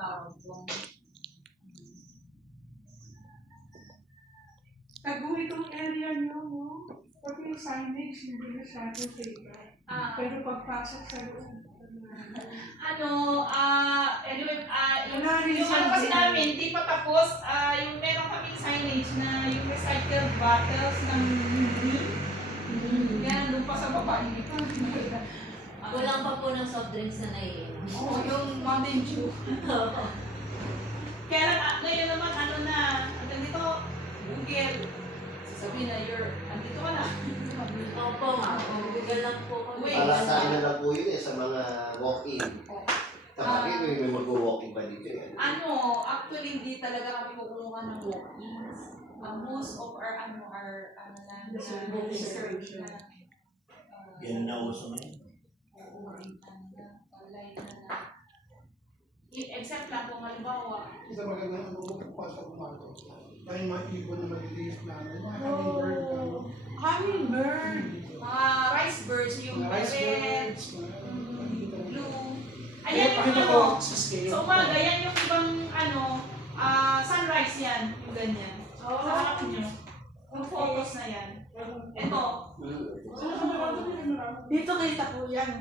tawag doon. Tago itong area nyo, no? Pati yung signage, hindi na siya yung favorite. Pero pagpasok sa loob. Anyway, yung ano kasi namin, hindi pa tapos, yung meron kaming signage na yung recycled bottles ng green. Yan, doon pa sa baba, hindi pa. Kulang pa po ng soft drinks na naiinom. Oo, yung Mountain Dew. Kaya lang, ngayon naman, hanggang dito, Google. Sasabihin na, andito ka na. Opo, Google lang po ko. Para sa ano na po yun sa mga walk-in. Kapag may mag-walk-in pa dito yan. Actually, hindi talaga kami kukulungan ng walk-ins. Most of our research na. Yan na uso ngayon. Except lang kung halimbawa. Isa magandang pasok umaga. Tayo mga ibon na maliliit na hummingbird. Hummingbird! Rice birds, yung Rice red, birds. blue. Ayan yung sa umaga, yan yung ibang sunrise yan, yung ganyan. Sa harap nyo, yung photos na yan. Ito. Dito kita po yan.